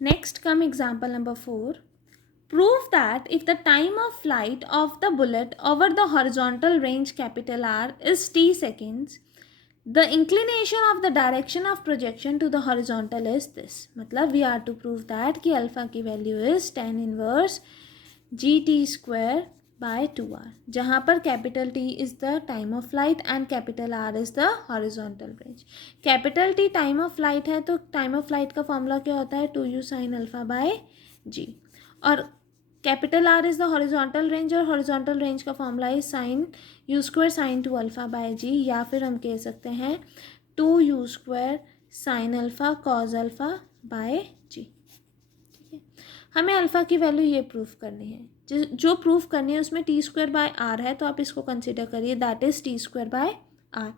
Next come example number 4. Prove that if the time of flight of the bullet over the horizontal range capital R is t seconds, the inclination of the direction of projection to the horizontal is this. मतलब we are to prove that कि alpha की value is tan inverse gt square by 2r, जहाँ पर capital T is the time of flight and capital R is the horizontal range. Capital T time of flight है तो time of flight का formula क्या होता है 2u sin alpha by g, और capital R is the horizontal range और horizontal range का formula is sine you square sine 2 alpha by जी, या फिर हम कह सकते हैं 2u square sine alpha cos alpha by g. ठीक है, हमें अल्फ़ा की वैल्यू ये प्रूफ करनी है. जो प्रूफ करनी है उसमें टी स्क्वायर बाय आर है तो आप इसको कंसिडर करिए, that is T square by R.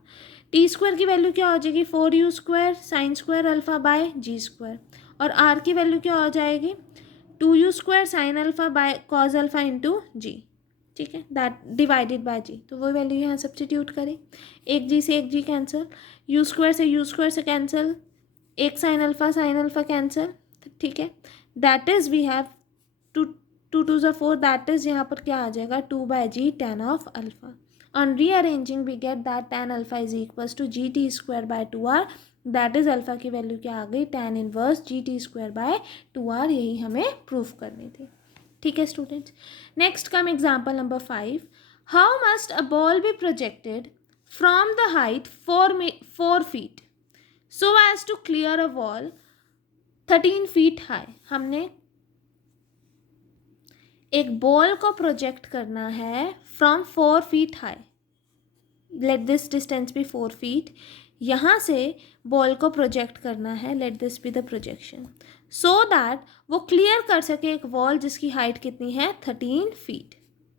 T square की वैल्यू क्या हो जाएगी 4u square sine square alpha by g square, और आर की वैल्यू क्या हो जाएगी 2u square sine alpha by cos alpha into g. ठीक है, दैट डिवाइडेड बाय जी, तो वो वैल्यू यहाँ सब्सटीट्यूट करें. एक जी से एक जी कैंसिल, यू स्क्वायर से कैंसिल, एक साइन अल्फ़ा कैंसिल. ठीक है, that is we have to to to ज़ 4, दैट इज़ यहाँ पर क्या आ जाएगा 2 by g tan of alpha. On rearranging we get that tan alpha is equals to g t square by 2r, that is alpha की value क्या आ गई tan inverse g t square by 2r. यही हमें proof करनी थी. ठीक है students, next come example number 5. How must a ball be projected from the height 4 feet so as to clear a wall 13 feet high. हमने एक ball को project करना है from 4 feet high. Let this distance be 4 feet. यहाँ से ball को project करना है, let this be the projection, so that वो क्लियर कर सके एक वॉल जिसकी हाइट कितनी है 13 feet.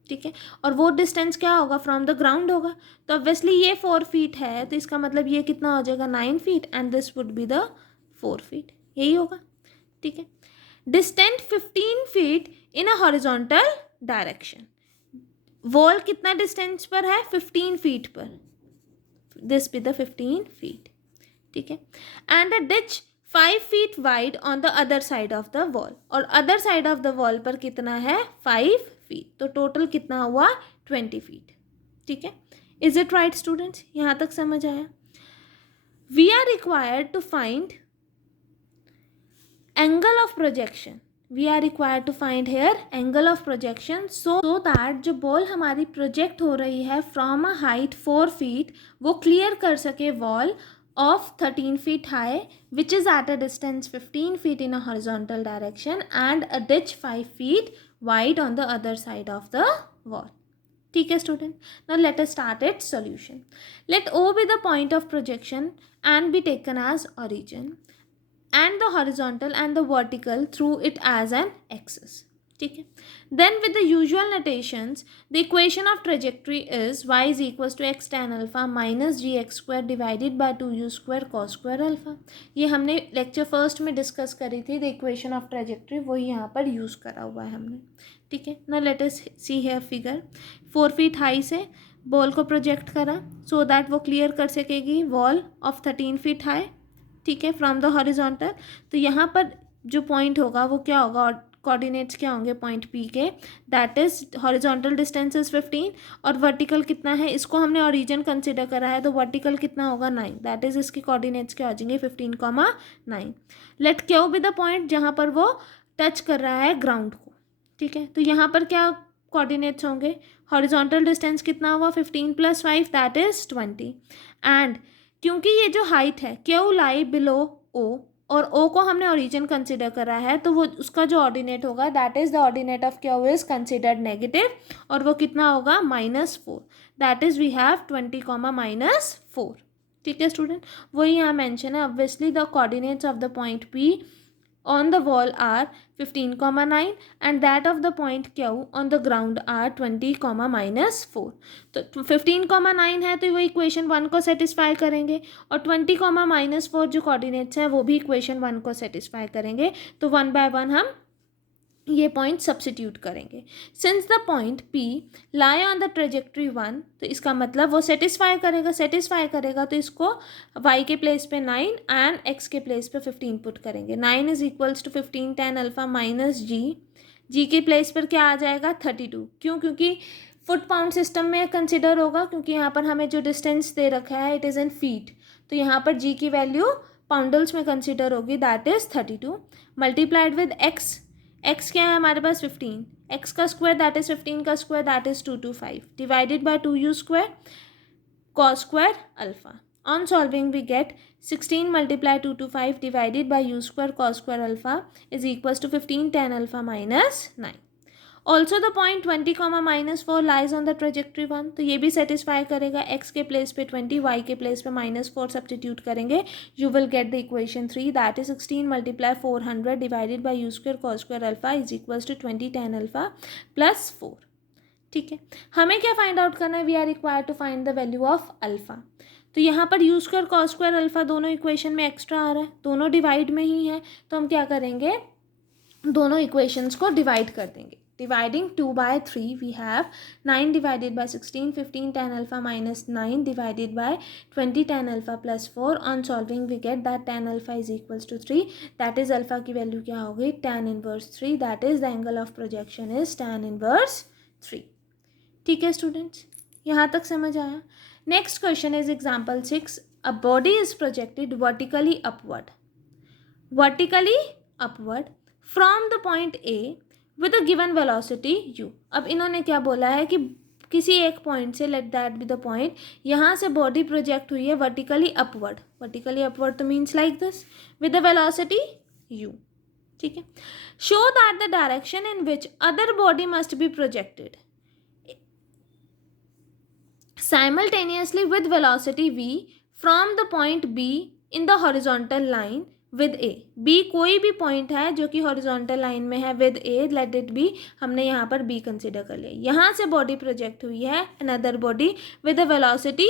ठीक है, और वो डिस्टेंस क्या होगा फ्रॉम द ग्राउंड होगा. तो ऑब्वियसली ये 4 feet है तो इसका मतलब ये कितना हो जाएगा 9 feet and this would be the 4 feet. यही होगा. ठीक है, distant 15 feet in a horizontal direction. Wall कितना डिस्टेंस पर है 15 feet पर, दिस बी द 15 feet. ठीक है, and a ditch 5 feet wide on the other side of the wall, और other side of the wall पर कितना है 5 feet, तो टोटल कितना हुआ 20 feet. ठीक है, इज इट राइट स्टूडेंट्स, यहाँ तक समझ आया. We are required to find angle of projection. We are required to find here angle of projection so that जो बॉल हमारी प्रोजेक्ट हो रही है फ्रॉम अ हाइट 4 feet वो क्लियर कर सके wall of 13 feet high which is at a distance 15 feet in a horizontal direction and a ditch 5 feet wide on the other side of the wall. ठीक है student, now let us start its solution. Let O be the point of projection and be taken as origin and the horizontal and the vertical through it as an axis. ठीक है, then with the usual notations the equation of trajectory is y is equals to x tan alpha minus gx square divided by 2u square cos square alpha. ये हमने lecture first में discuss करी थी. The equation of trajectory वही यहाँ पर use करा हुआ है हमने. ठीक है, now let us see here figure. 4 feet high से बॉल को प्रोजेक्ट करा सो दैट वो क्लियर कर सकेगी वॉल ऑफ 13 feet हाई. ठीक है, फ्रॉम द हॉरिजॉन्टल. तो यहाँ पर जो पॉइंट होगा वो क्या होगा, और कोऑर्डिनेट्स क्या होंगे पॉइंट पी के, that is horizontal distance is 15 और वर्टिकल कितना है, इसको हमने ओरिजिन कंसिडर करा है तो वर्टिकल कितना होगा 9, दैट इज इसके कोऑर्डिनेट्स क्या हो जाएंगे 15,9. Let q be the point जहाँ पर वो टच कर रहा है ग्राउंड को. ठीक है, तो यहाँ पर क्या कोऑर्डिनेट्स होंगे, हॉरिजॉन्टल डिस्टेंस कितना हुआ 15 + 5 दैट इज 20. एंड क्योंकि ये जो हाइट है क्यू लाई बिलो ओ और ओ को हमने ओरिजिन कंसिडर करा है तो वो उसका जो ऑर्डिनेट होगा that is the ordinate of q is considered negative, और वो कितना होगा -4. That is we have 20, -4. ठीक है स्टूडेंट, वही यहाँ मेंशन है. Obviously the coordinates of the point p on the wall are 15,9 and that of the point Q on the ground are 20, -4. तो 15,9 है तो वो इक्वेशन 1 को सेटिस्फाई करेंगे और 20, -4 जो कोऑर्डिनेट्स हैं वो भी इक्वेशन 1 को सेटिस्फाई करेंगे. तो 1 by 1 हम ये पॉइंट सब्सिट्यूट करेंगे. Since the point P lie on the trajectory 1, तो इसका मतलब वो सेटिस्फाई करेगा तो इसको y के प्लेस पे 9 एंड x के प्लेस पे 15 पुट करेंगे. 9 is equals to 15 tan alpha minus g के प्लेस पर क्या आ जाएगा 32. क्यों? क्योंकि फुट पाउंड सिस्टम में कंसिडर होगा, क्योंकि यहाँ पर हमें जो डिस्टेंस दे रखा है इट इज़ इन फीट, तो यहाँ पर g की वैल्यू पाउंडल्स में कंसिडर होगी, that is 32 multiplied with x क्या है हमारे पास 15, x का स्क्वायर दैट इज 15 का square that is 225 divided by 2u square cos square alpha. On solving we get 16 multiply 225 divided by u square cos square alpha is equals to 15 tan alpha minus 9. Also the point 20 -4 lies on the trajectory 1, तो ये भी satisfy करेगा. x के place पे 20, y के place पे -4 substitute करेंगे, you will get the equation 3 that is 16 multiply 400 divided by u square cos square alpha is equals to 20 tan alpha plus 4. ठीक है, हमें क्या फाइंड आउट करना है? We are required to find the value of alpha. तो यहाँ पर u square cos square alpha दोनों इक्वेशन में एक्स्ट्रा आ रहा है, दोनों डिवाइड में ही है, तो हम क्या करेंगे, दोनों इक्वेशंस को डिवाइड कर देंगे. Dividing 2 by 3 we have 9 divided by 16 15 tan alpha minus 9 divided by 20 tan alpha plus 4. On solving we get that tan alpha is equals to 3, that is alpha की वैल्यू क्या होगी tan inverse 3, that is the angle of projection is tan inverse 3. ठीक है students, यहाँ तक समझ आया. Next question is example 6. A body is projected vertically upward from the point A with a given velocity u. अब इन्होंने क्या बोला है कि किसी एक पॉइंट से, let that be the point, यहाँ से बॉडी प्रोजेक्ट हुई है वर्टिकली अपवर्ड तो means like this with the velocity u. ठीक है, show that the direction in which other body must be projected simultaneously with velocity v from the point B in the horizontal line with A. B कोई भी point है जो कि horizontal line में है with A, let it be, हमने यहाँ पर बी कंसिडर कर लिया. यहाँ से बॉडी प्रोजेक्ट हुई है another body with the velocity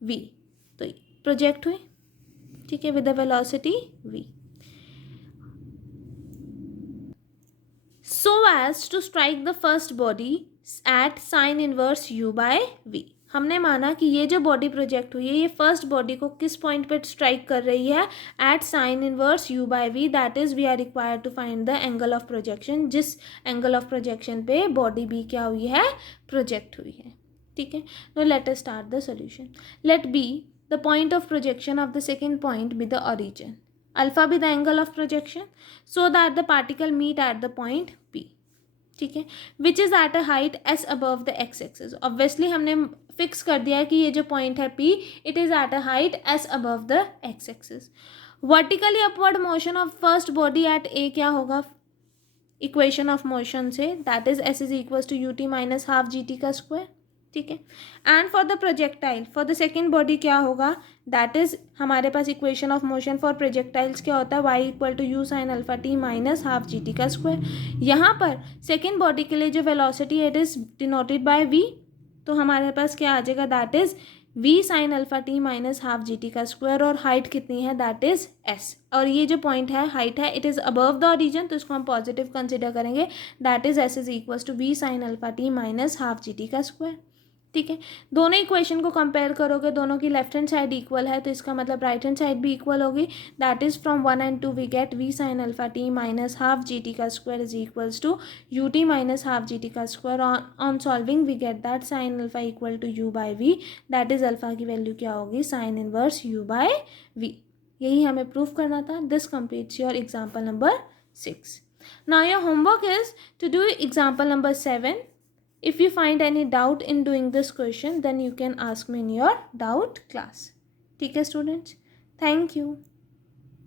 v, तो प्रोजेक्ट हुई. ठीक है, with the velocity v, so as to strike the first body at sine inverse u by v. हमने माना कि ये जो बॉडी प्रोजेक्ट हुई है ये फर्स्ट बॉडी को किस पॉइंट पे स्ट्राइक कर रही है, at sine inverse u by v, that is we are required to find the angle of projection, जिस एंगल ऑफ प्रोजेक्शन पे बॉडी b क्या हुई है, प्रोजेक्ट हुई है. ठीक है, no let us start the solution. Let b the point of projection of the second point be the origin, alpha be the angle of projection, so that the particle meet at the point p. ठीक है, which is at a height s above the x axis. Obviously हमने fix कर दिया है कि ये जो point है P, it is at a height s above the x axis. Vertically upward motion of first body at A क्या होगा इक्वेशन ऑफ मोशन से, that is s is equals to ut minus half gt का square. ठीक है, and for the projectile for the second body क्या होगा, that is हमारे पास equation of motion for projectiles क्या होता है, y equal to u sine alpha t minus half g t का स्क्वायर. यहाँ पर सेकेंड बॉडी के लिए जो velocity it is denoted by v, तो हमारे पास क्या आ जाएगा, that is v sine alpha t minus half g t का स्क्वायर, और हाइट कितनी है, दैट इज s, और ये जो पॉइंट है हाइट है it is above the origin, तो इसको हम पॉजिटिव कंसिडर करेंगे, that is s is equals to v sine alpha t minus half g t का स्क्वायर. ठीक है, दोनों इक्वेशन को कंपेयर करोगे, दोनों की लेफ्ट हैंड साइड इक्वल है, तो इसका मतलब राइट हैंड साइड भी इक्वल होगी, that is from 1 and 2 we get v sine alpha t minus half g t का square is equals to u t minus half g t का square. On solving we get that sine alpha equal to u by v, that is alpha की value क्या होगी, sine inverse u by v. यही हमें prove करना था. This completes your example number 6. Now your homework is to do example number 7. If you find any doubt in doing this question, then you can ask me in your doubt class. ठीक है students? Thank you.